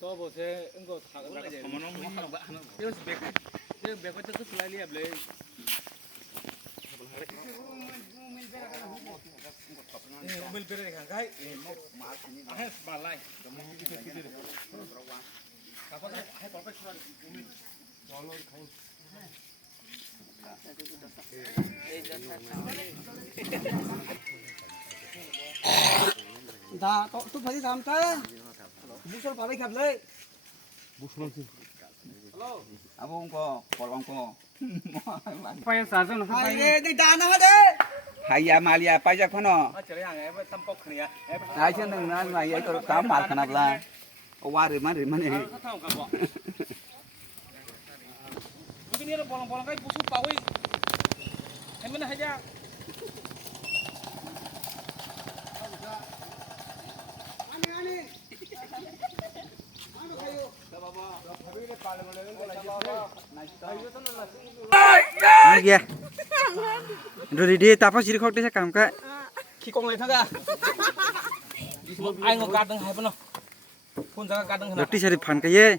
또 보세 이거 다 끝나게 돼. 이거 백 번째 슬라이드 해볼래. 밀베레 강가이 해 말라이 가봐가 해 봐봐 추라 다 또 phải làm ta busul phải gặp lấy Abang ko, polong ko. phải xả cho nó phải đi ta nó đấy Hayya Malia pajak kono. 아 저래 안 해. 탐복 그냥. Ai chen nang nan ma ye ko ta mal kana bla. Wa ri man ne. 사탕 가봐. 이거는 볼랑 가이 부수 빠고이. 해면 하자. kìa rồi đi ta phát chỉ không đi sẽ cầm cái khi con này thằng à. Anh có cắt đằng hai bên nào? Phun ra cắt đằng rồi đi sẽ đi phản cái gì